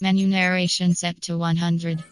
Menu narration set to 100.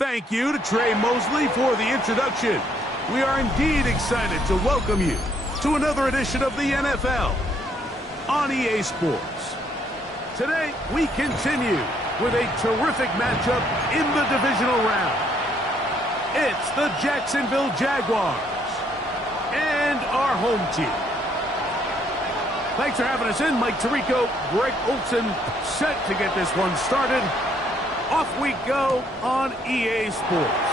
Thank you to Trey Mosley for the introduction. We are indeed excited to welcome you to another edition of the NFL on EA Sports. Today, we continue with a terrific matchup in the divisional round. It's the Jacksonville Jaguars and our home team. Thanks for having us in. Mike Tirico, Greg Olsen, set to get this one started. Off we go on EA Sports.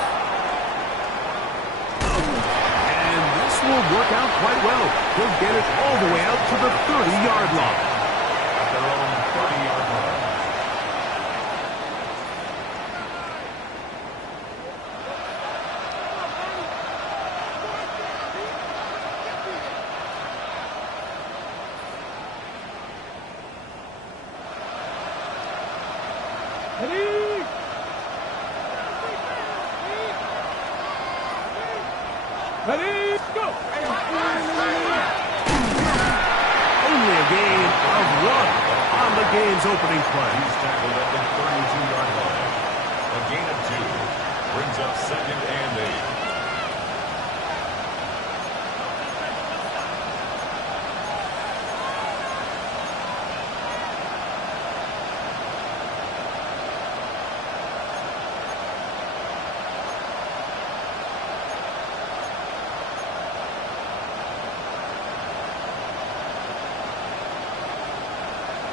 And this will work out quite well. He'll get it all the way out to the 30-yard line. At their own 30-yard line. Ready, go! Only a gain of 1 on the game's opening play. He's tackled at the 32-yard line. A gain of 2 brings up 2nd and 8.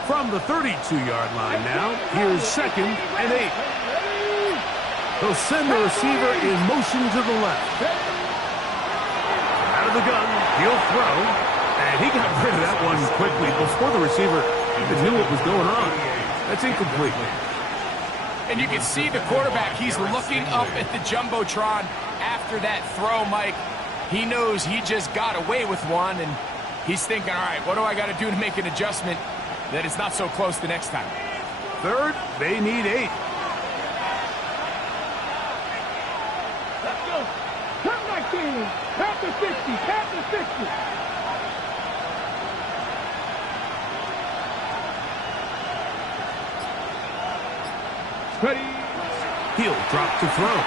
From the 32-yard line now, here's 2nd and 8. He'll send the receiver in motion to the left. Out of the gun, he'll throw. And he got rid of that one quickly before the receiver even knew what was going on. That's incomplete. And you can see the quarterback, he's looking up at the Jumbotron after that throw, Mike. He knows he just got away with one, and he's thinking, all right, what do I got to do to make an adjustment that it's not so close the next time? Third, they need 8. Let's go. Turn back in. Tap the 60. Tap the 60. Ready. He'll drop to throw.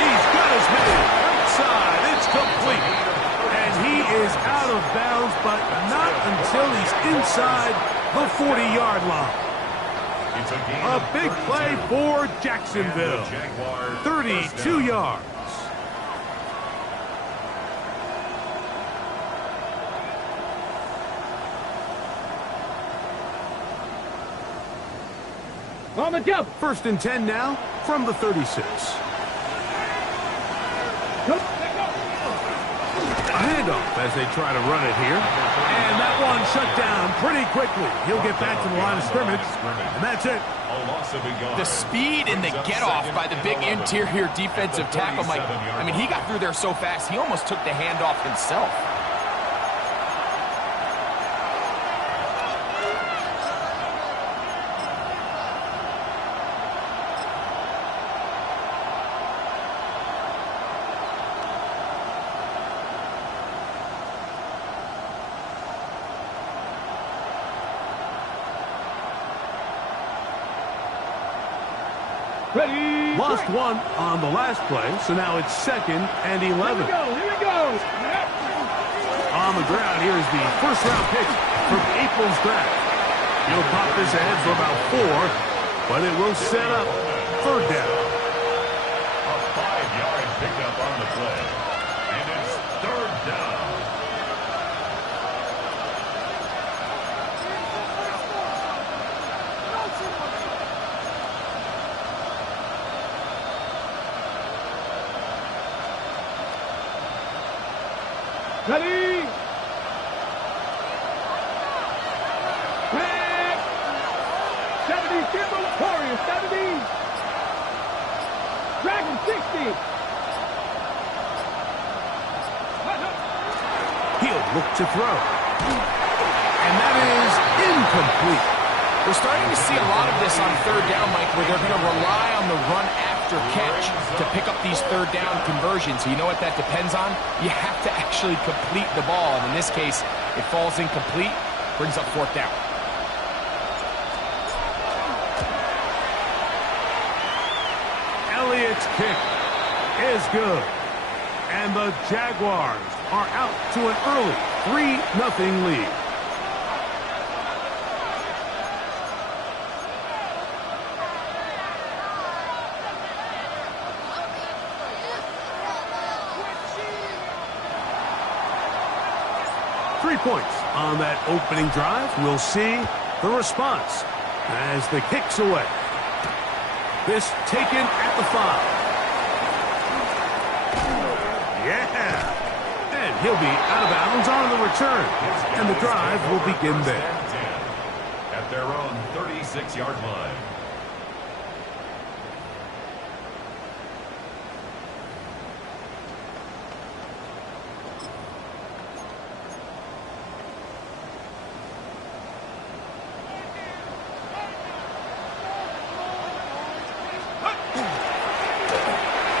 He's got his man outside. It's complete. And he is out of bounds, but not until he's inside the 40-yard line. It's a big play for Jacksonville. 32 yards. On the jump. 1st and 10 now from the 36. A handoff as they try to run it here. And that one shut down pretty quickly. He'll get back to the line of scrimmage. And that's it. The speed and the get-off by the big interior defensive tackle, Mike. I mean, he got through there so fast, he almost took the handoff himself. Ready. Lost one on the last play, so now it's 2nd and 11. Here we go. Here we go. On the ground, here's the first-round pick from April's draft. He'll pop this ahead for about 4, but it will set up 3rd down. A 5-yard pickup on the play. And it's 3rd down. Ready. Back. 70. Kimber Warrior. 70. Dragon 60. He'll look to throw. And that is incomplete. We're starting to see a lot of this on 3rd down, Mike, where they're going to rely on the run after catch to pick up these 3rd down conversions. You know what that depends on? You have to actually complete the ball. And in this case, it falls incomplete, brings up 4th down. Colts kick is good. And the Jaguars are out to an early 3-0 lead. Points on that opening drive. We'll see the response as the kick's away. This taken at the 5. Yeah. And he'll be out of bounds on the return. And the drive will begin there. At their own 36-yard line.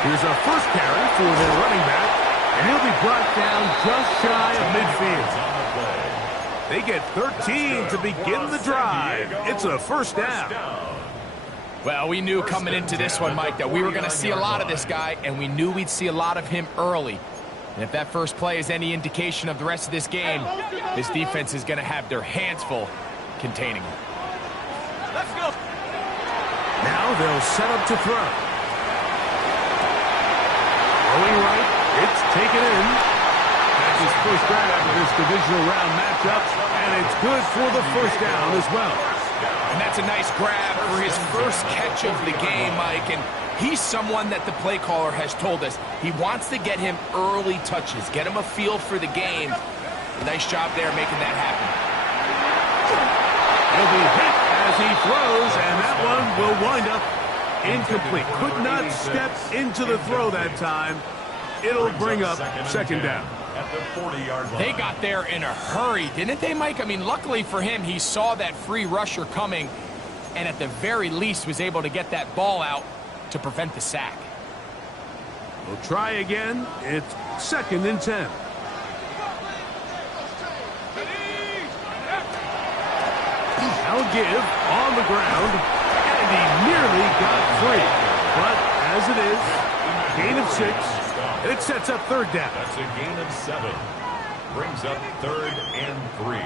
Here's our first carry for their running back, and he'll be brought down just shy of midfield. They get 13 to begin the drive. It's a first down. Well, we knew coming into this one, Mike, that we were going to see a lot of this guy, and we knew we'd see a lot of him early. And if that first play is any indication of the rest of this game, this defense is going to have their hands full containing him. Let's go. Now they'll set up to throw. Going right, it's taken in. That's his first grab after this divisional round matchup, and it's good for the first down as well. And that's a nice grab for his first catch of the game, Mike. And he's someone that the play caller has told us he wants to get him early touches, get him a feel for the game. Nice job there making that happen. He'll be hit as he throws, and that one will wind up incomplete. Could not step into the throw that time. It'll bring up second down. At the 40-yard line. They got there in a hurry, didn't they, Mike? I mean, luckily for him, he saw that free rusher coming, and at the very least was able to get that ball out to prevent the sack. We'll try again. It's 2nd and 10. Now give on the ground, and he nearly got free. But as it is, gain of 6, and it sets up third down. That's a gain of 7. Brings up 3rd and 3.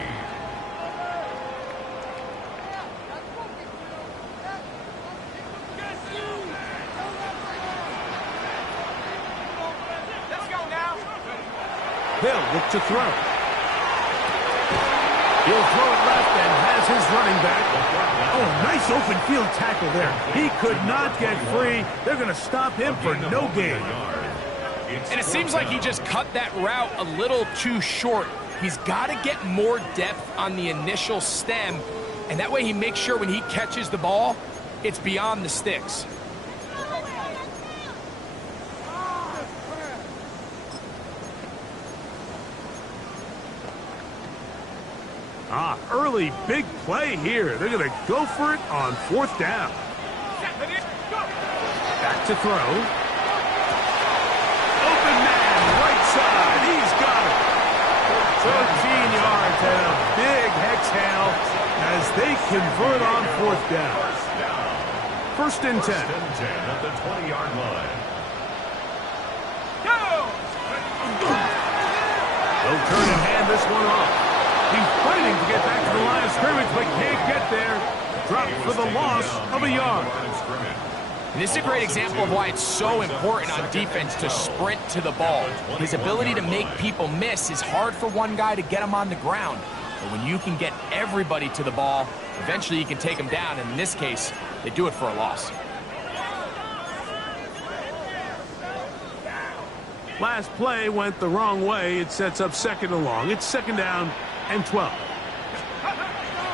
They'll look to throw. He'll throw it left and has his running back. Oh, nice open field tackle there. He could not get free. They're going to stop him for no gain. And it seems like he just cut that route a little too short. He's got to get more depth on the initial stem, and that way he makes sure when he catches the ball, it's beyond the sticks. Early big play here. They're going to go for it on 4th down. Back to throw. Open man, right side. He's got it. 13 yards and a big exhale as they convert on 4th down. 1st and 10. 1st and 10 at the 20-yard line. They'll turn and hand this one off. He's fighting to get back to the line of scrimmage, but can't get there. Dropped for the loss of a yard. And this is a great example of why it's so important on defense to sprint to the ball. His ability to make people miss is hard for one guy to get him on the ground. But when you can get everybody to the ball, eventually you can take them down. And in this case, they do it for a loss. Last play went the wrong way. It sets up 2nd and long. It's 2nd down and 12.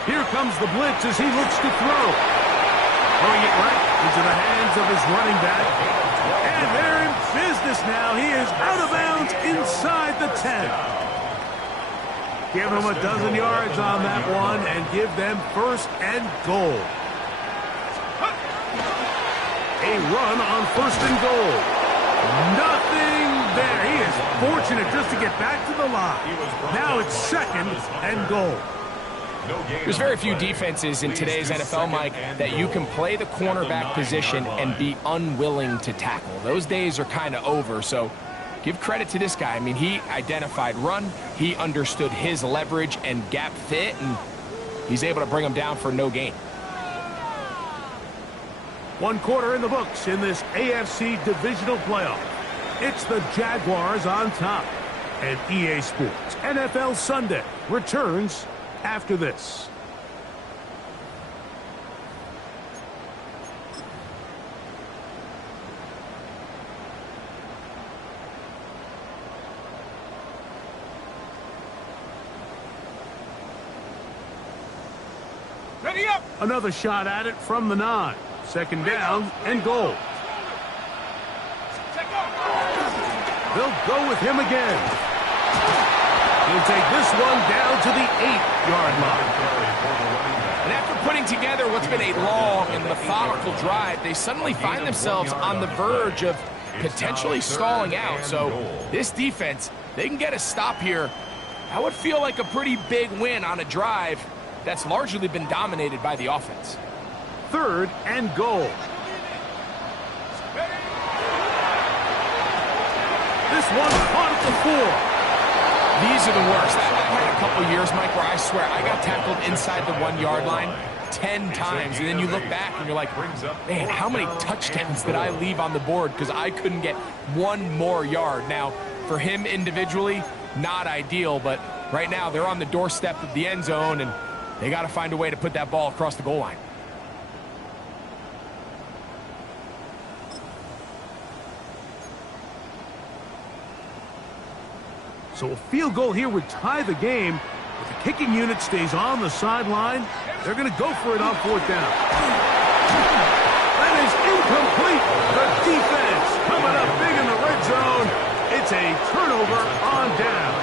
Here comes the blitz as he looks to throw. Throwing it right into the hands of his running back. And they're in business now. He is out of bounds inside the 10. Give him a dozen yards on that one and give them 1st and goal. A run on 1st and goal. Nothing there. He is fortunate just to get back to the line. Now it's 2nd and goal. There's very few defenses in today's NFL, Mike, that you can play the cornerback position and be unwilling to tackle. Those days are kind of over, so give credit to this guy. I mean, he identified run, he understood his leverage and gap fit, and he's able to bring him down for no gain. One quarter in the books in this AFC divisional playoff. It's the Jaguars on top. And EA Sports NFL Sunday returns after this. Ready up. Another shot at it from the 9. Second down and goal. They'll go with him again. He'll take this one down to the 8-yard line. And after putting together what's been a long and methodical drive, they suddenly find themselves on the verge of potentially stalling out. So this defense, they can get a stop here. That would feel like a pretty big win on a drive that's largely been dominated by the offense. Third and goal. This one caught at the 4. These are the worst. I've had a couple years, Mike, where I swear I got tackled inside the 1-yard line 10 times, and then you look back and you're like, man, how many touchdowns did I leave on the board because I couldn't get one more yard? Now, for him individually, not ideal, but right now they're on the doorstep of the end zone, and they got to find a way to put that ball across the goal line. So a field goal here would tie the game. If the kicking unit stays on the sideline, they're going to go for it on 4th down. That is incomplete. The defense coming up big in the red zone. It's a turnover on down.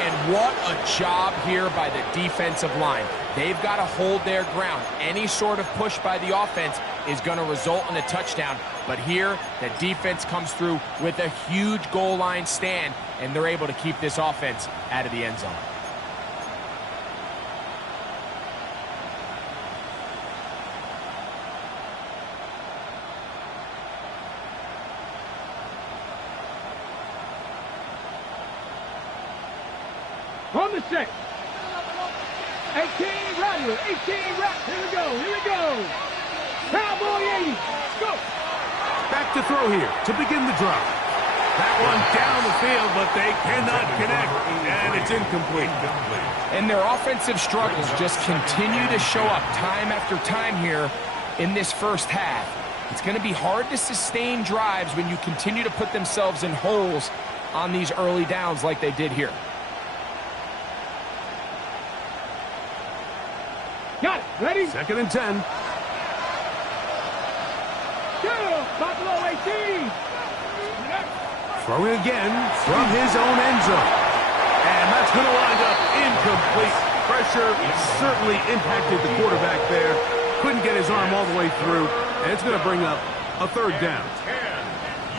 And what a job here by the defensive line. They've got to hold their ground. Any sort of push by the offense is going to result in a touchdown. But here, the defense comes through with a huge goal line stand, and they're able to keep this offense out of the end zone. On the set. 18 Rattler. 18 Rattler. Here we go. Here we go. Cowboy 80. Let's go. Back to throw here to begin the drive. That one down the field, but they cannot connect, and it's incomplete. And their offensive struggles just continue to show up time after time here in this first half. It's going to be hard to sustain drives when you continue to put themselves in holes on these early downs like they did here. Got it. Ready? 2nd and 10. Buffalo 18. Throwing again from his own end zone. And that's going to wind up incomplete. Pressure certainly impacted the quarterback there. Couldn't get his arm all the way through. And it's going to bring up a 3rd down.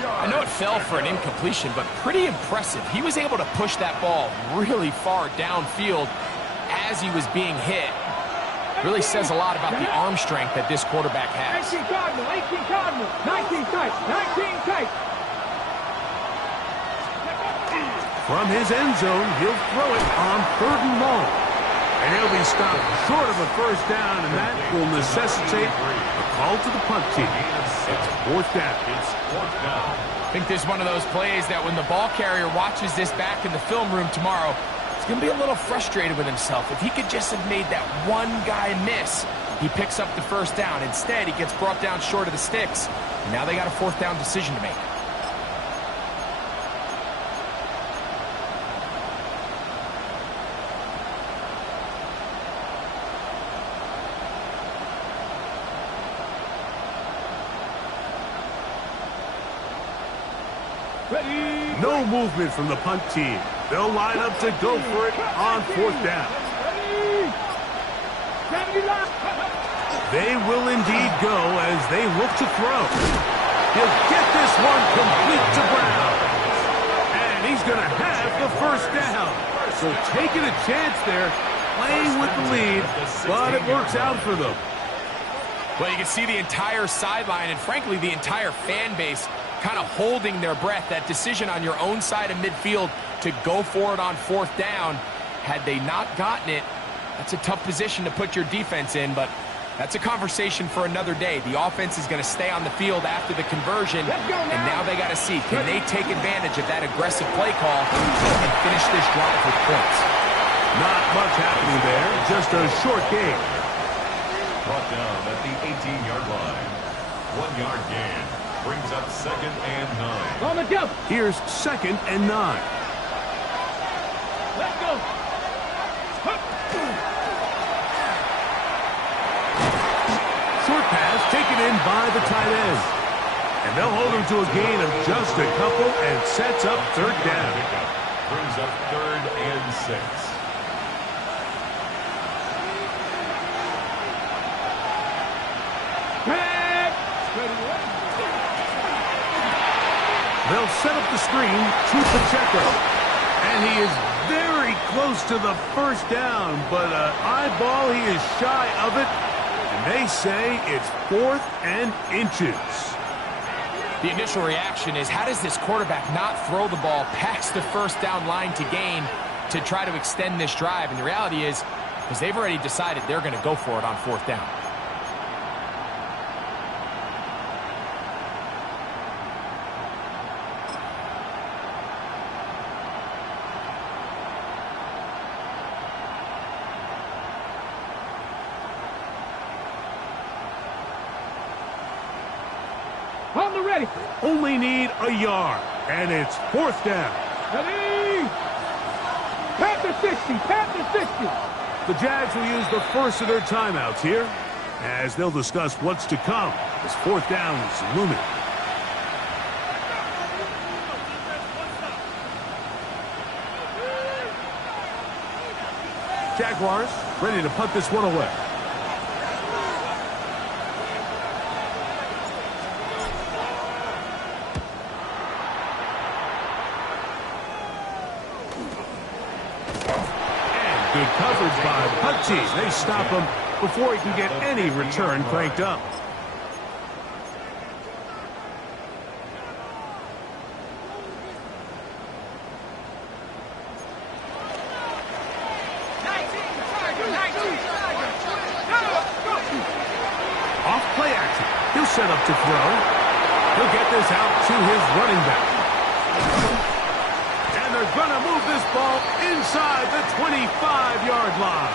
I know it fell for an incompletion, but pretty impressive. He was able to push that ball really far downfield as he was being hit. Really says a lot about the arm strength that this quarterback has. 19 Cardinal, 18 Cardinal, 19 tight, 19 tight. From his end zone, he'll throw it on 3rd and long. And he'll be stopped short of a 1st down, and that will necessitate a call to the punt team. It's 4th down. I think this is one of those plays that when the ball carrier watches this back in the film room tomorrow, he's going to be a little frustrated with himself. If he could just have made that one guy miss, he picks up the 1st down. Instead, he gets brought down short of the sticks. Now they got a 4th down decision to make. Ready? No movement from the punt team. They'll line up to go for it on 4th down. Ready? 70 left. They will indeed go as they look to throw. He'll get this one complete to Brown. And he's going to have the 1st down. So taking a chance there, playing with the lead, but it works out for them. Well, you can see the entire sideline and, frankly, the entire fan base kind of holding their breath. That decision on your own side of midfield to go for it on 4th down, had they not gotten it, that's a tough position to put your defense in, but that's a conversation for another day. The offense is going to stay on the field after the conversion, and now they got to see, can they take advantage of that aggressive play call and finish this drive with points? Not much happening there, just a short game. Brought down at the 18-yard line. 1-yard gain brings up 2nd and 9. On the jump. Here's 2nd and 9. Let's go. Short pass taken in by the tight end. And they'll hold him to a gain of just a couple and sets up 3rd down. Brings up 3rd and 6. They'll set up the screen to Pacheco. And he is very close to the 1st down, but eyeball, he is shy of it. And they say it's 4th and inches. The initial reaction is, how does this quarterback not throw the ball past the 1st down line to gain to try to extend this drive? And the reality is, because they've already decided they're going to go for it on 4th down. On the ready. Only need a yard, and it's 4th down. Ready. Panther 60. Panther 60. The Jags will use the first of their timeouts here, as they'll discuss what's to come as 4th down is looming. Jaguars ready to punt this one away. Good coverage by the punt team. They stop him before he can get any return cranked up. Off play action. He'll set up to throw. He'll get this out to his running back. They're going to move this ball inside the 25-yard line.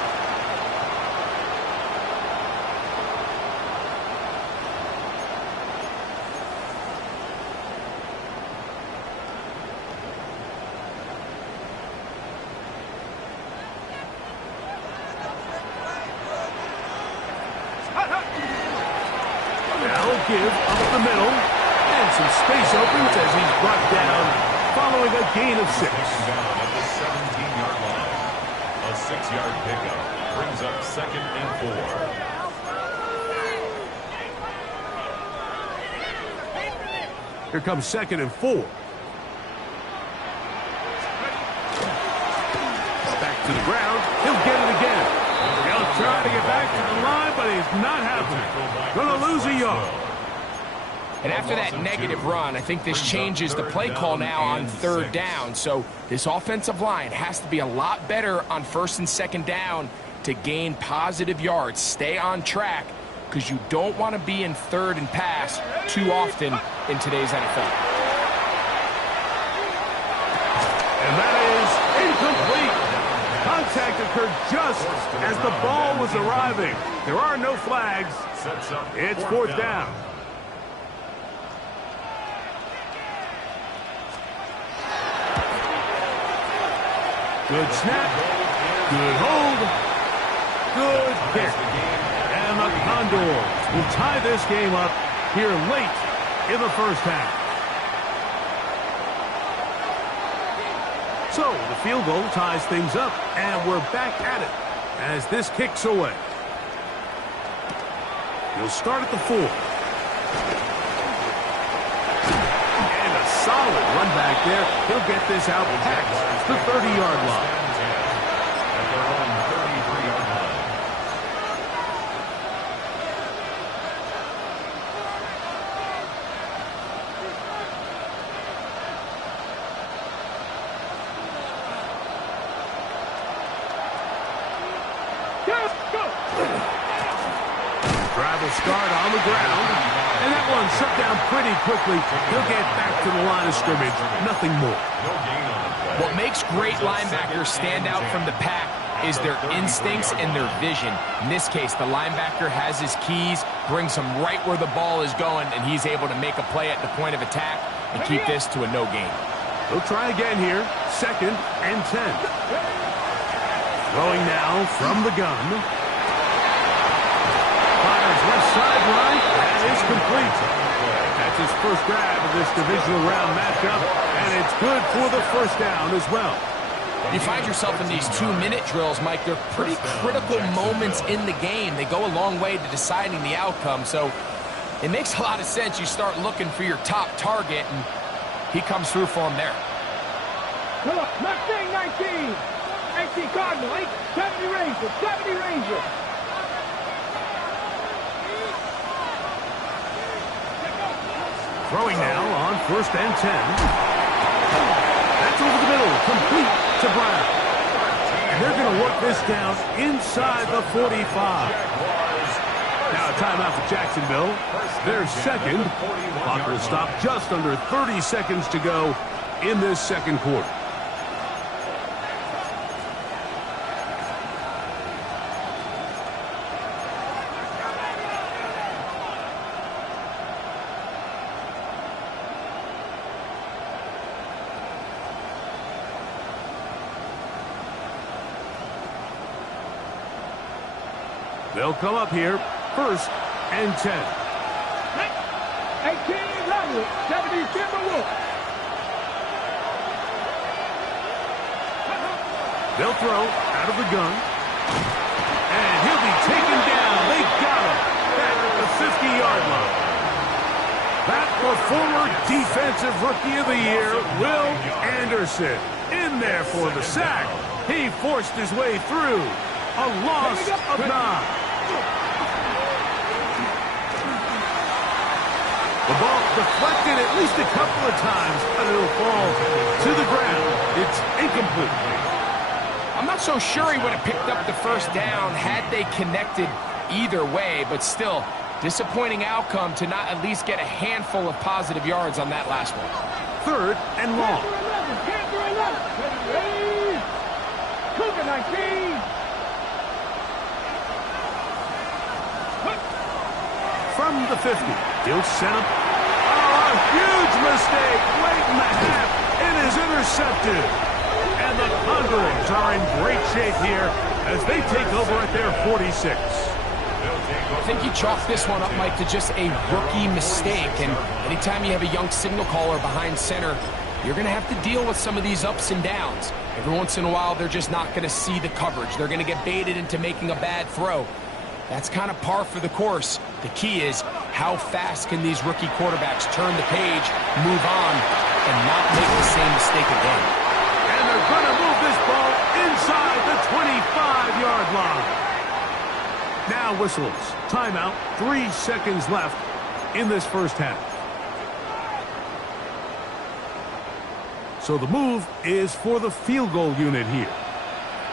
Now give up the middle, and some space opens as he's brought down following a gain of 6. Down at the 17-yard line. A 6-yard pickup brings up 2nd and 4. Here comes 2nd and 4. Back to the ground. He'll get it again. He'll try to get back to the line, but he's not happening. Going to lose a yard. And after that negative run, I think this changes the play call now on 3rd down. So this offensive line has to be a lot better on 1st and 2nd down to gain positive yards. Stay on track, because you don't want to be in 3rd and pass too often in today's NFL. And that is incomplete. Contact occurred just as the ball was arriving. There are no flags. It's 4th down. Good snap, good hold, good hit. And the Condors will tie this game up here late in the 1st half. So the field goal ties things up, and we're back at it as this kicks away. He'll start at the 4. Solid run back there. He'll get this out past the 30-yard line. Travel start on the ground. And that one shut down pretty quickly. He'll get back to the line of scrimmage. Nothing more. What makes great linebackers stand out from the pack is their instincts and their vision. In this case, the linebacker has his keys, brings him right where the ball is going, and he's able to make a play at the point of attack and keep this to a no gain. He'll try again here. 2nd and 10. Throwing now from the gun. Fires left sideline. That is complete. That's his first grab of this divisional round matchup, and it's good for the first down as well. You find yourself in these 2-minute drills, Mike. They're pretty critical moments in the game. They go a long way to deciding the outcome, so it makes a lot of sense. You start looking for your top target, and he comes through for him there. Mustang 19. 18 Cardinal. 70 Ranger. 70 Ranger. Throwing now on 1st and 10. That's over the middle. Complete to Brown. And they're going to work this down inside the 45. Now a timeout for Jacksonville. Their second. Clock will stop just under 30 seconds to go in this second quarter. They'll come up here, 1st and 10. 18 Rodney. 70 Timberwolf. They'll throw out of the gun. And he'll be taken down. They got him back at the 50-yard line. That for former Defensive Rookie of the Year, Will Anderson. In there for the sack. He forced his way through. A loss of 9. The ball deflected at least a couple of times, but it'll fall to the ground. It's incomplete. I'm not so sure he would have picked up the first down had they connected either way, but still, disappointing outcome to not at least get a handful of positive yards on that last one. 3rd and long. Cougar 19. From the 50, he'll set up. Oh, a huge mistake late in the half. It is intercepted. And the Condors are in great shape here as they take over at their 46. I think you chalk this one up, Mike, to just a rookie mistake. And anytime you have a young signal caller behind center, you're going to have to deal with some of these ups and downs. Every once in a while, they're just not going to see the coverage. They're going to get baited into making a bad throw. That's kind of par for the course. The key is how fast can these rookie quarterbacks turn the page, move on, and not make the same mistake again. And they're going to move this ball inside the 25-yard line. Now whistles. Timeout. 3 seconds left in this first half. So the move is for the field goal unit here.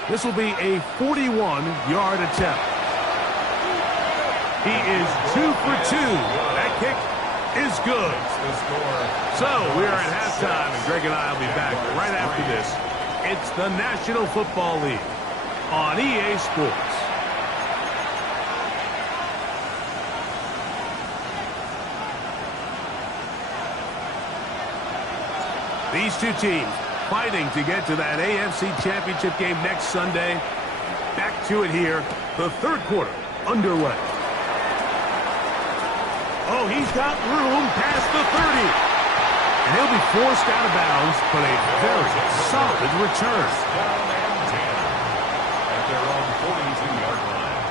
This will be a 41-yard attempt. He is 2 for 2. That kick is good. So we are at halftime, and Greg and I will be back right after this. It's the National Football League on EA Sports. These two teams fighting to get to that AFC Championship game next Sunday. Back to it here. The third quarter underway. Oh, he's got room past the 30. And he'll be forced out of bounds, but a very solid return. Down and 10 at their own 42-yard line.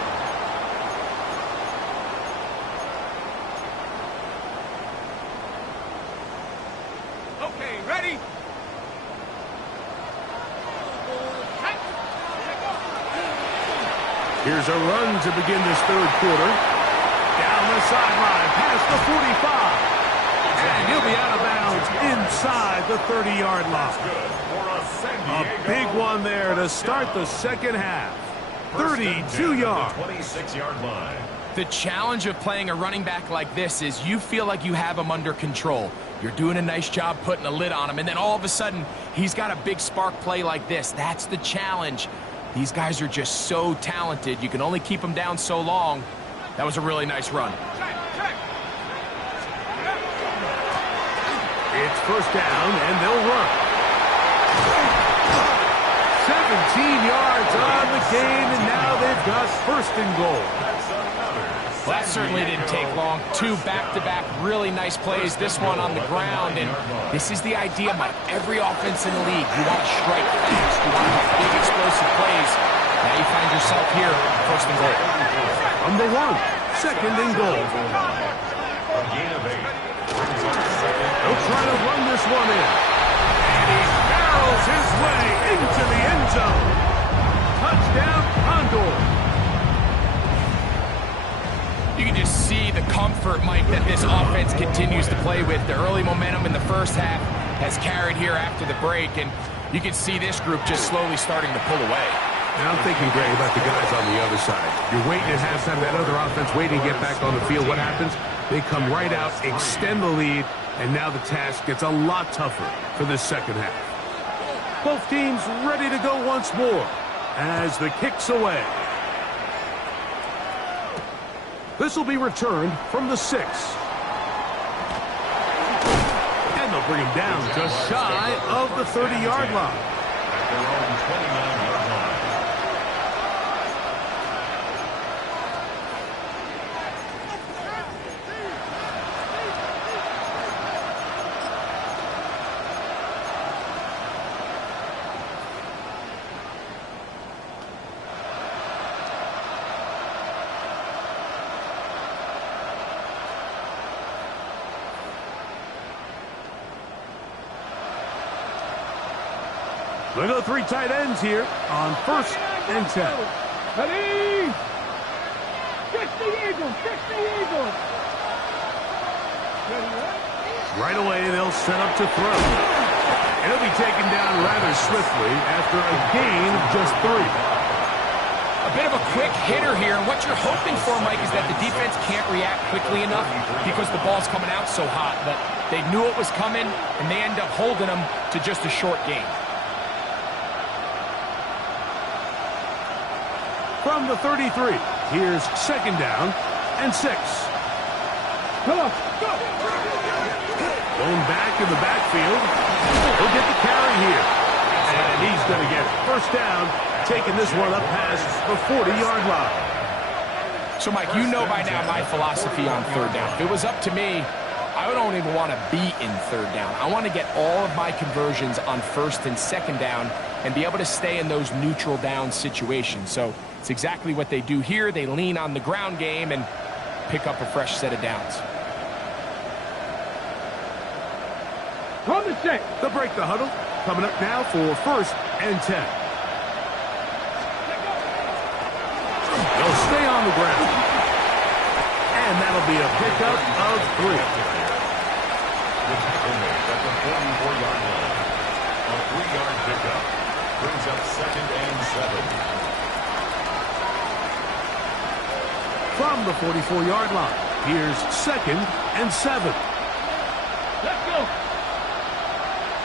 Okay, ready? Here's a run to begin this third quarter. Down the sideline, past the 45. And he'll be out of bounds inside the 30-yard line. A big one there to start the second half. 32 yards. 26-yard line. The challenge of playing a running back like this is you feel like you have him under control. You're doing a nice job putting a lid on him, and then all of a sudden, he's got a big spark play like this. That's the challenge. These guys are just so talented. You can only keep them down so long. That was a really nice run. It's first down, and they'll run. 17 yards on the gain, and now they've got first and goal. Well, that certainly didn't take long. 2 back-to-back really nice plays, this one on the ground, and this is the idea, Mike. Every offense in the league, you want to strike fast, you want to have big explosive plays. Now you find yourself here, first and goal. From the 1, second and goal. A gain of 8. Brings up second. They'll try to run this one in. And he barrels his way into the end zone. Touchdown, Condor. You can just see the comfort, Mike, that this offense continues to play with. The early momentum in the first half has carried here after the break, and you can see this group just slowly starting to pull away. And I'm thinking, Greg, about the guys on the other side. You're waiting at halftime, that other offense waiting to get back on the field. What happens? They come right out, extend the lead, and now the task gets a lot tougher for this second half. Both teams ready to go once more as the kick's away. This will be returned from the 6. And they'll bring him down just shy of the 30-yard line. At their own 29-yard line. They go 3 tight ends here on first and 10. Ready? Fix the Eagles! Fix the Eagles! Right away, they'll set up to throw. And he'll be taken down rather swiftly after a gain of just 3. A bit of a quick hitter here, and what you're hoping for, Mike, is that the defense can't react quickly enough because the ball's coming out so hot. But they knew it was coming, and they end up holding them to just a short gain. From the 33, here's second down and 6. Come on, go! Going back in the backfield. He'll get the carry here. And he's going to get first down, taking this one up past the 40-yard line. So, Mike, you know by now my philosophy on third down. If it was up to me, I don't even want to be in third down. I want to get all of my conversions on first and second down and be able to stay in those neutral down situations. So it's exactly what they do here. They lean on the ground game and pick up a fresh set of downs. From the 6. They'll break the huddle. Coming up now for first and 10. They'll stay on the ground. And that'll be a pickup of 3. The tackle made at the 44-yard line. A 3-yard pickup brings up second and 7. From the 44-yard line, here's second and 7. Let's go!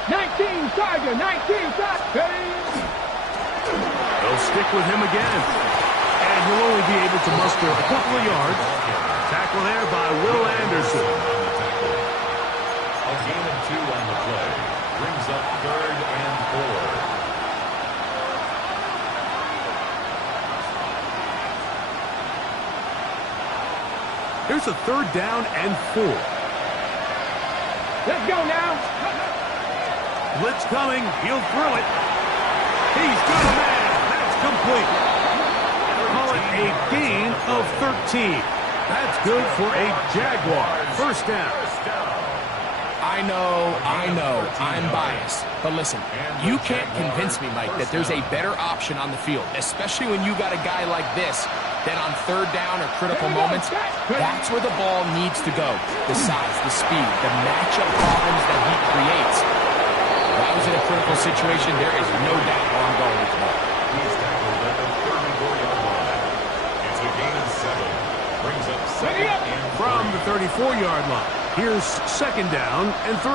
19 Tiger, 19 Tiger! They'll stick with him again. And he'll only be able to muster a couple of yards. Tackle there by Will Anderson. A gain of 2 on the play brings up third and 4. Here's a third down and 4. Let's go now! Blitz coming. He'll throw it. He's got a man. That's complete. Call it a gain of 13. That's good for a Jaguar. First down. I know, I'm biased. But listen, you can't convince me, Mike, that there's a better option on the field, especially when you got a guy like this, that on third down or critical moments, that's where the ball needs to go. The size, the speed, the matchup problems that he creates. If I was in a critical situation, there is no doubt where I'm going with the ball. He's tackled at the 34-yard line. It's a gain of 7. Brings 34-yard line. Here's second down and 3.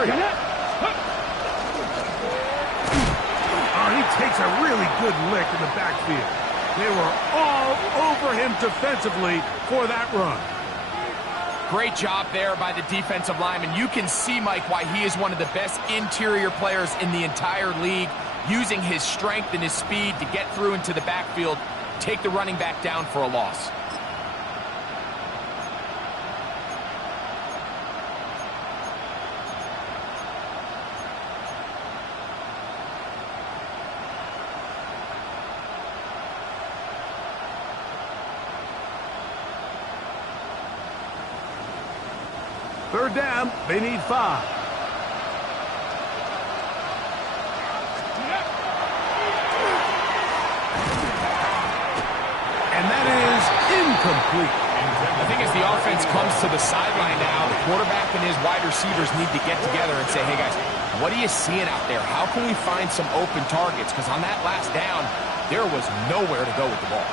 Oh, he takes a really good lick in the backfield. They were all over him defensively for that run. Great job there by the defensive lineman. You can see, Mike, why he is one of the best interior players in the entire league, using his strength and his speed to get through into the backfield, take the running back down for a loss. Third down, they need 5. And that is incomplete. I think as the offense comes to the sideline now, the quarterback and his wide receivers need to get together and say, hey guys, what are you seeing out there? How can we find some open targets? Because on that last down, there was nowhere to go with the ball.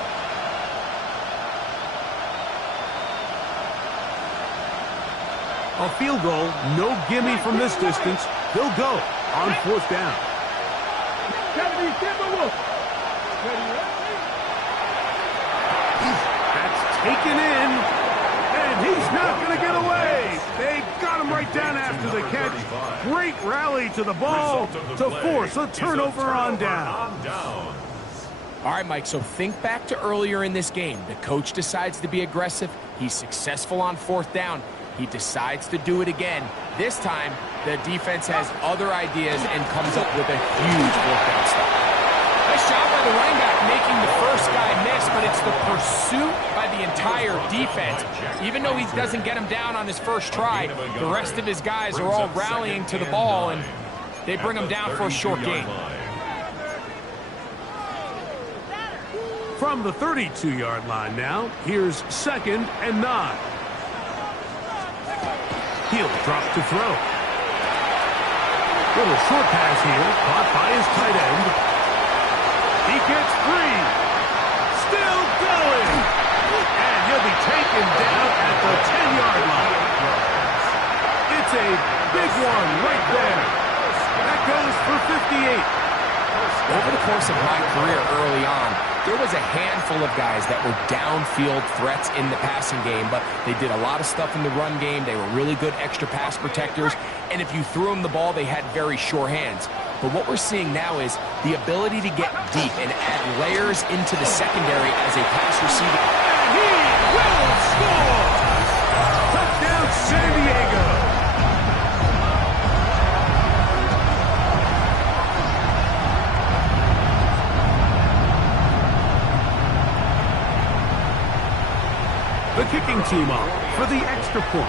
A field goal, no gimme from this distance. They'll go on fourth down. That's taken in, and he's not going to get away. They got him right down after the catch. Great rally to the ball to force a turnover on down. All right, Mike, so think back to earlier in this game. The coach decides to be aggressive. He's successful on fourth down. He decides to do it again. This time, the defense has other ideas and comes up with a huge fourth down stop. Nice job by the running back making the first guy miss, but it's the pursuit by the entire defense. Even though he doesn't get him down on his first try, the rest of his guys are all rallying to the ball, and they bring him down for a short gain. From the 32-yard line now, here's second and 9. He'll drop to throw. Little short pass here, caught by his tight end. He gets free. Still going. And he'll be taken down at the 10-yard line. It's a big one right there. That goes for 58. Over the course of my career early on, there was a handful of guys that were downfield threats in the passing game, but they did a lot of stuff in the run game. They were really good extra pass protectors, and if you threw them the ball, they had very sure hands. But what we're seeing now is the ability to get deep and add layers into the secondary as a pass receiver. And he will score! Touchdown, San Diego! The kicking team off for the extra point.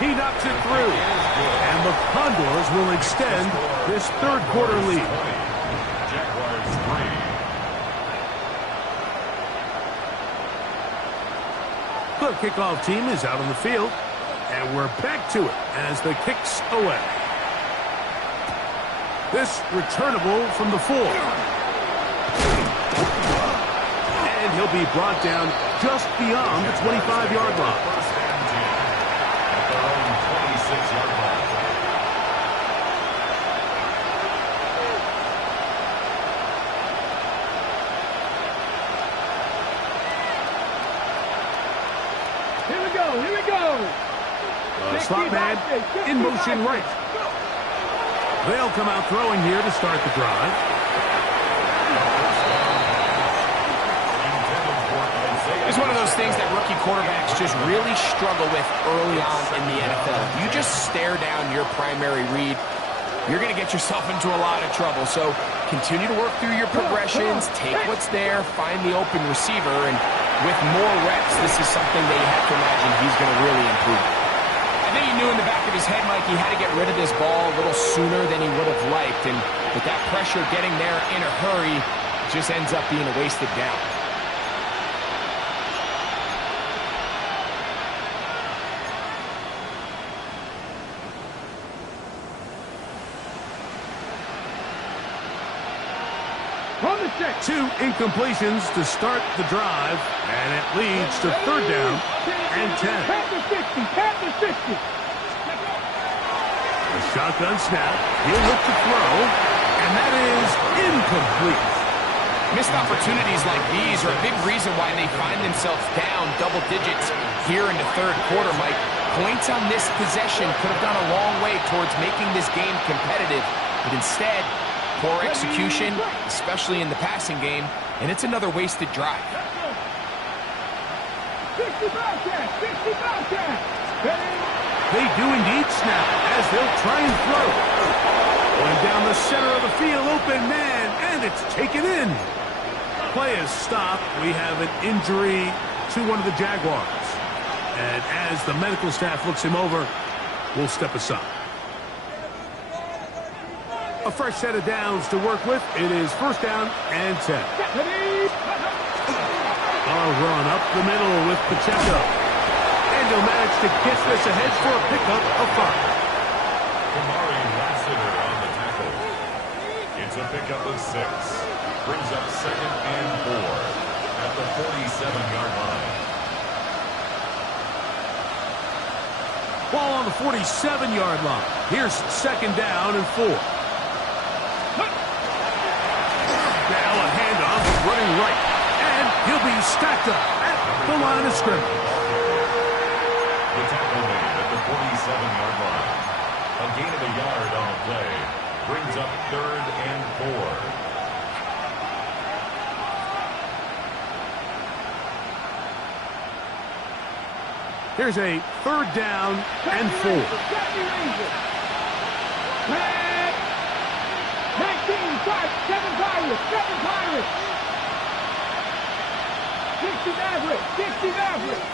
He knocks it through. And the Condors will extend this third quarter lead. Jaguars 3. The kickoff team is out on the field. And we're back to it as the kick's away. This returnable from the 4. And he'll be brought down just beyond the 25-yard line. First and 10 at their own 26-yard line. Here we go, here we go. Slot man in motion right. They'll come out throwing here to start the drive. It's one of those things that rookie quarterbacks just really struggle with early on in the NFL. If you just stare down your primary read, you're going to get yourself into a lot of trouble. So continue to work through your progressions, take what's there, find the open receiver, and with more reps, this is something that you have to imagine he's going to really improve. I think he knew in the back of his head, Mike, he had to get rid of this ball a little sooner than he would have liked, and with that pressure getting there in a hurry, it just ends up being a wasted down. On the set. 2 incompletions to start the drive, and it leads to third down and 10. Panther 60. Panther 60. The shotgun snap. He'll look to throw, and that is incomplete. Missed opportunities like these are a big reason why they find themselves down double digits here in the third quarter, Mike. Points on this possession could have gone a long way towards making this game competitive, but instead, poor execution, especially in the passing game, and it's another wasted drive. 60 Bobcats. 60 Bobcats. They do indeed snap as they'll try and throw. Going down the center of the field, open man, and it's taken in. Play is stopped. We have an injury to one of the Jaguars. And as the medical staff looks him over, we'll step aside. A fresh set of downs to work with. It is first down and 10. A run up the middle with Pacheco. And he'll manage to get this ahead for a pickup of 5. Kamari Lassiter on the tackle. It's a pickup of 6. Brings up second and 4 at the 47-yard line. Ball on the 47-yard line. Here's second down and 4. Now a handoff running right. And he'll be stacked up at the line of scrimmage. The tackle made at the 47-yard line. A gain of a yard on the play. Brings up third and 4. Here's a third down and 4. 19, 5, 7 Pirates. 7 Pirates. 60 Mavericks. 60 Mavericks.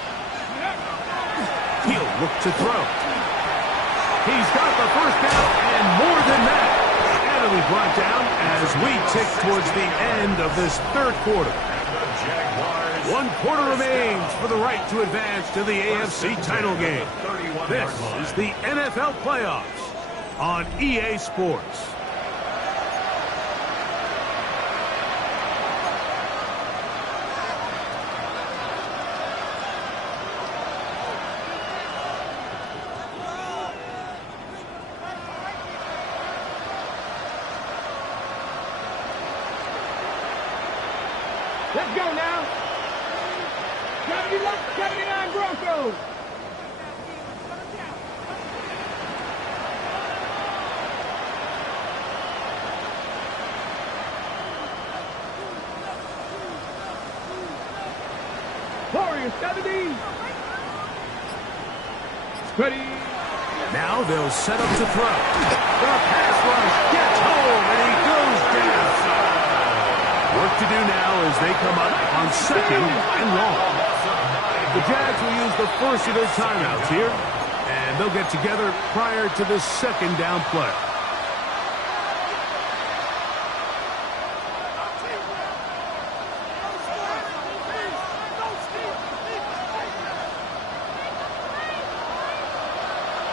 He'll look to throw. He's got the first down and more than that. And it'll be brought down as we tick towards the end of this third quarter. One quarter remains for the right to advance to the AFC title game. This is the NFL playoffs on EA Sports. Let's go now. 79 Broncos. Warriors 70. Ready. Now they'll set up to throw. The pass rush gets home and he goes down. Work to do now as they come up on second and long. The Jags will use the first of their timeouts here, and they'll get together prior to the second down play.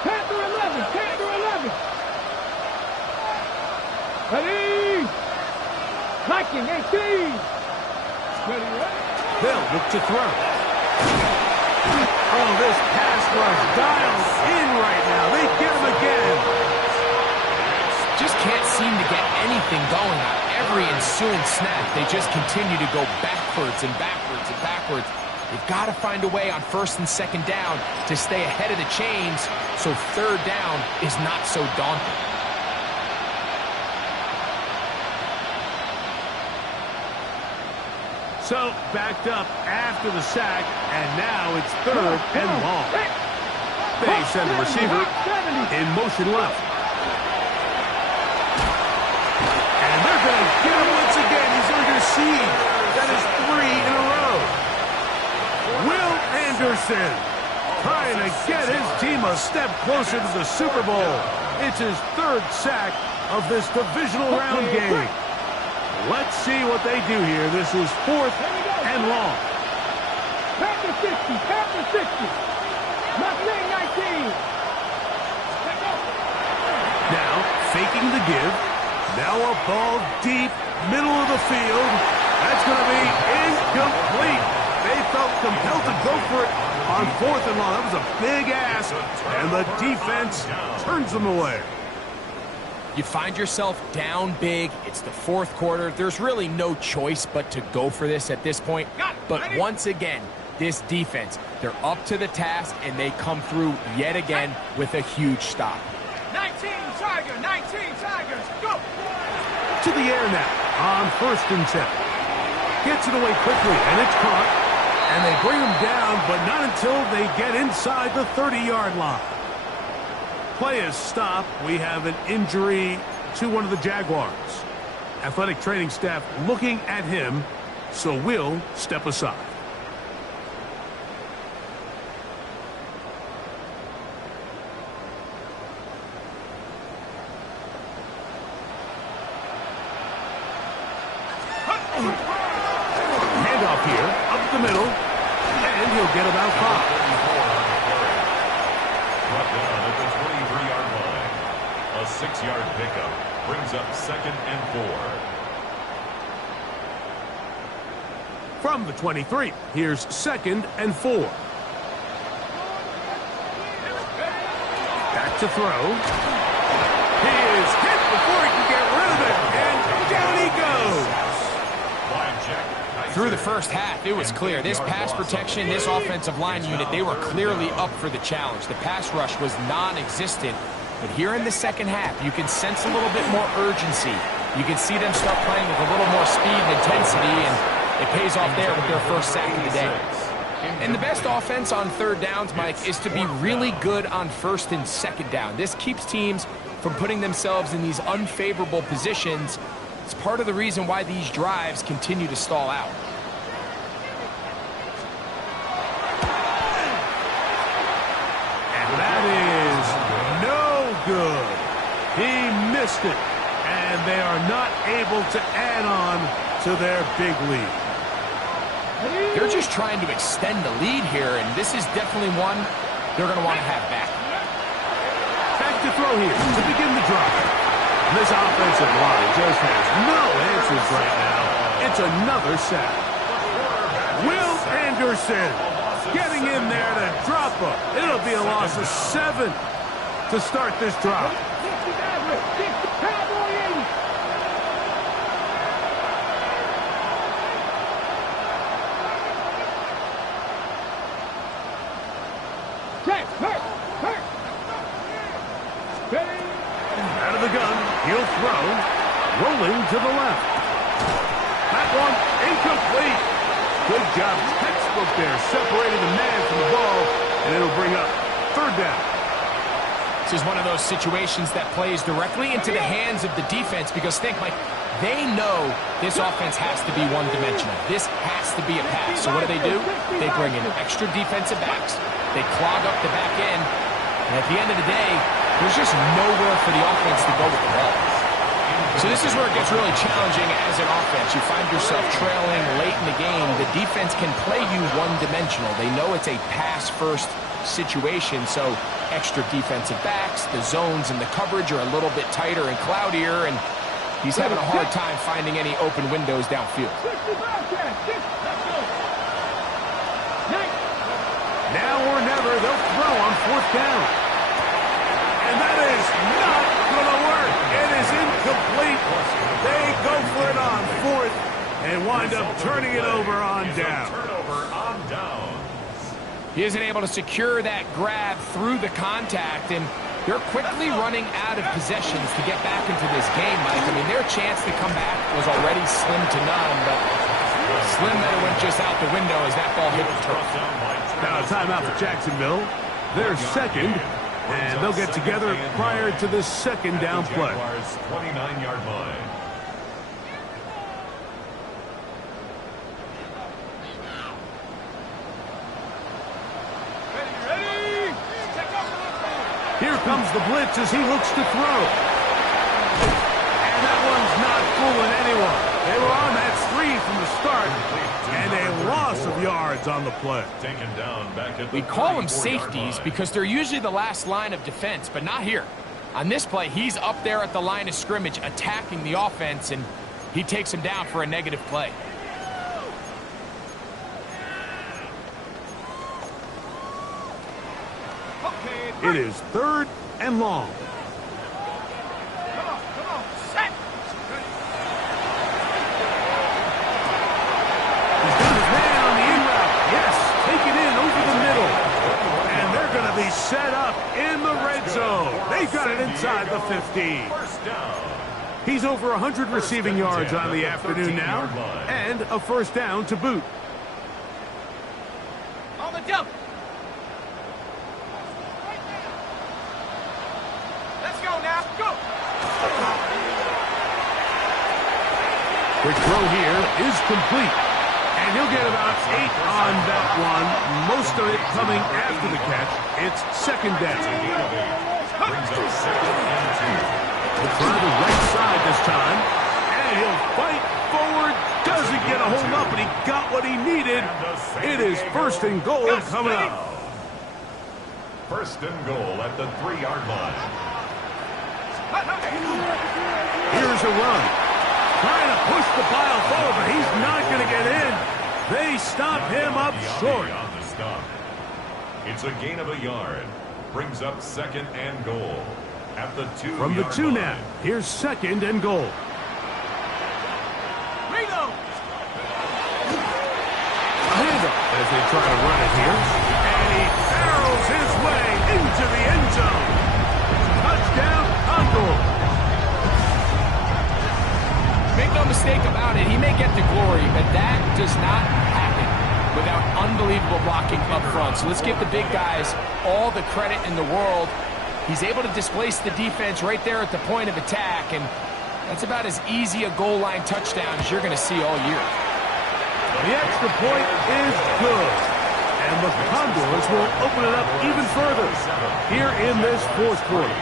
Panther 11. Panther 11. Ready. Viking 18. Ready. They'll look to throw. Oh, this pass rush dials in right now. They get him again. Just can't seem to get anything going on every ensuing snap. They just continue to go backwards and backwards and backwards. They've got to find a way on first and second down to stay ahead of the chains so third down is not so daunting. So, backed up after the sack, and now it's third and long. They send the receiver in motion left. And they're going to get him once again. He's under siege. That is 3 in a row. Will Anderson trying to get his team a step closer to the Super Bowl. It's his third sack of this divisional round game. Let's see what they do here. This is fourth and long. Panther 60. Panther 60. Mustang 19. Now, faking the give. Now a ball deep middle of the field. That's going to be incomplete. They felt compelled to go for it on 4th and long. That was a big ask, and the defense turns them away. You find yourself down big. It's the 4th quarter. There's really no choice but to go for this at this point. But once again, this defense, they're up to the task, and they come through yet again with a huge stop. 19 Tigers, go! To the air now on 1st and 10. Gets it away quickly, and it's caught. And they bring him down, but not until they get inside the 30-yard line. Play is stopped. We have an injury to one of the Jaguars. Athletic training staff looking at him, so we'll step aside. Handoff here, up the middle, and he'll get about 5. Brought down at the 23-yard line. A 6-yard pickup brings up 2nd and 4. From the 23, here's 2nd and 4. Back to throw. He is hit before he can get rid of it, and down he goes. Through the first half, it was clear. This pass protection, this offensive line unit, they were clearly up for the challenge. The pass rush was non-existent. But here in the second half, you can sense a little bit more urgency. You can see them start playing with a little more speed and intensity, and it pays off there with their first sack of the day. And the best offense on 3rd downs, Mike, is to be really good on 1st and 2nd down. This keeps teams from putting themselves in these unfavorable positions. It's part of the reason why these drives continue to stall out. And that is no good. He missed it, and they are not able to add on to their big lead. They're just trying to extend the lead here, and this is definitely one they're going to want to have back. Back to throw here to begin the drive. This offensive line just has no answers right now. It's another sack. Will Anderson getting in there to drop him. It'll be a loss of 7 to start this drive. Out of the gun, he'll throw, rolling to the left. That one incomplete. Good job, textbook there, separating the man from the ball, and it'll bring up 3rd down. This is one of those situations that plays directly into the hands of the defense, because think, Mike, they know this offense has to be one-dimensional. This has to be a pass. So what do? They bring in extra defensive backs. They clog up the back end. And at the end of the day, there's just nowhere for the offense to go with the ball. So this is where it gets really challenging as an offense. You find yourself trailing late in the game. The defense can play you one-dimensional. They know it's a pass-first situation, so extra defensive backs, the zones and the coverage are a little bit tighter and cloudier, and he's having a hard time finding any open windows downfield. Now or never, they'll throw on 4th down. And that is not going to work. It is incomplete. They go for it on 4th and wind up turning it over on down. He isn't able to secure that grab through the contact, and they're quickly running out of possessions to get back into this game, Mike. I mean, their chance to come back was already slim to none, but slim that it went just out the window as that ball hit the turf. Now a timeout for Jacksonville. They're 2nd, and they'll get together prior to the 2nd down play. 29-yard line. Here comes the blitz as he looks to throw. And that one's not fooling anyone. They were on that 3 from the start, and a loss of yards on the play. Taken down back at the We call them 34-yard safeties line. because they're usually the last line of defense, but not here. On this play, he's up there at the line of scrimmage attacking the offense, and He takes him down for a negative play. It is 3rd and long. He's got his man on the in route. Yes, take it in over the middle. And they're going to be set up in the red zone. They've got it inside the 15. First down. He's over 100 receiving yards on the afternoon now. And a first down to boot. On the jump. Let's go now. Go. Quick throw here is complete. And he'll get about 8 on that one. Most of it coming after the catch. It's second down. Brings up 2nd and 2. He'll try the right side this time. And he'll fight forward. Doesn't get a hold up, but he got what he needed. It is 1st and goal coming up. 1st and goal at the 3-yard line. Here's a run. Trying to push the pile forward, but he's not going to get in. They stop him up short. On the stop. It's a gain of a yard. Brings up 2nd and goal at the 2-yard line. From the 2 now, here's 2nd and goal. Reload. A handoff as they try to run it here. And he barrels his way into the end zone. Touchdown, Condor. Make no mistake about it, he may get to glory, but that does not happen without unbelievable blocking up front. So let's give the big guys all the credit in the world. He's able to displace the defense right there at the point of attack, and that's about as easy a goal line touchdown as you're going to see all year. The extra point is good. And the Condors will open it up even further here in this 4th quarter.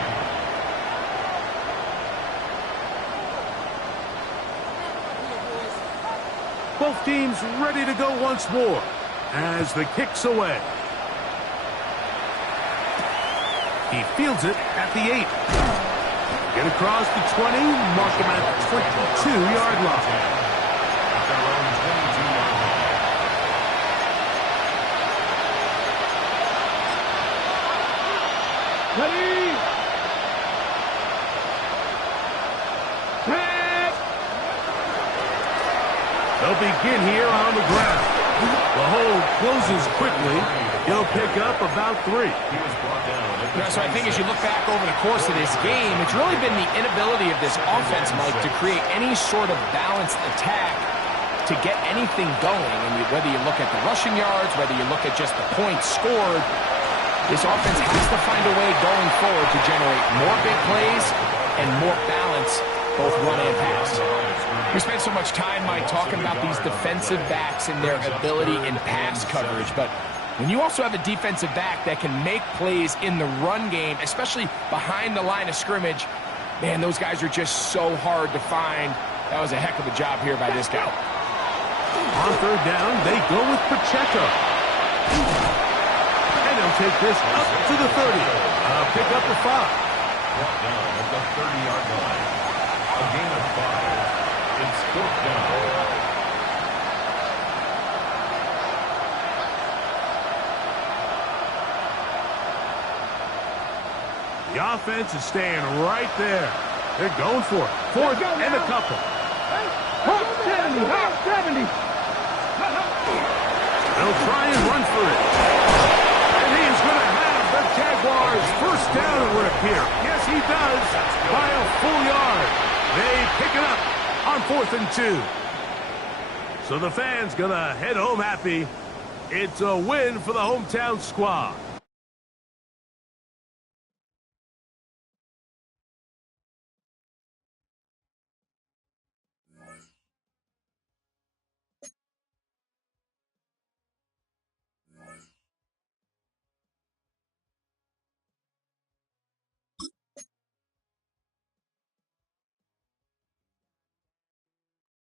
Both teams ready to go once more as the kick's away. He fields it at the 8. Get across the 20, mark him at the 22-yard line. At their own 22-yard line. Ready. Tag. They'll begin here on the ground. The hold closes quickly. He'll pick up about 3. He was brought down. So I think as you look back over the course of this game, it's really been the inability of this offense, Mike, to create any sort of balanced attack to get anything going. And whether you look at the rushing yards, whether you look at just the points scored, this offense has to find a way going forward to generate more big plays and more balance, both run and pass. We spent so much time, Mike, talking about these defensive backs and their ability in pass coverage, but when you also have a defensive back that can make plays in the run game, especially behind the line of scrimmage, man, those guys are just so hard to find. That was a heck of a job here by this guy. On 3rd down, they go with Pacheco. And he'll take this up to the 30. Pick up the 5. Brought down at the 30-yard line. A gain of 5. It's 4th down. The offense is staying right there. They're going for it. 4th and a couple. Hop 70. Hop 70. They'll try and run for it. And he's going to have the Jaguars first down, it would appear. Yes, he does, by a full yard. They pick it up on 4th and 2. So the fans going to head home happy. It's a win for the hometown squad.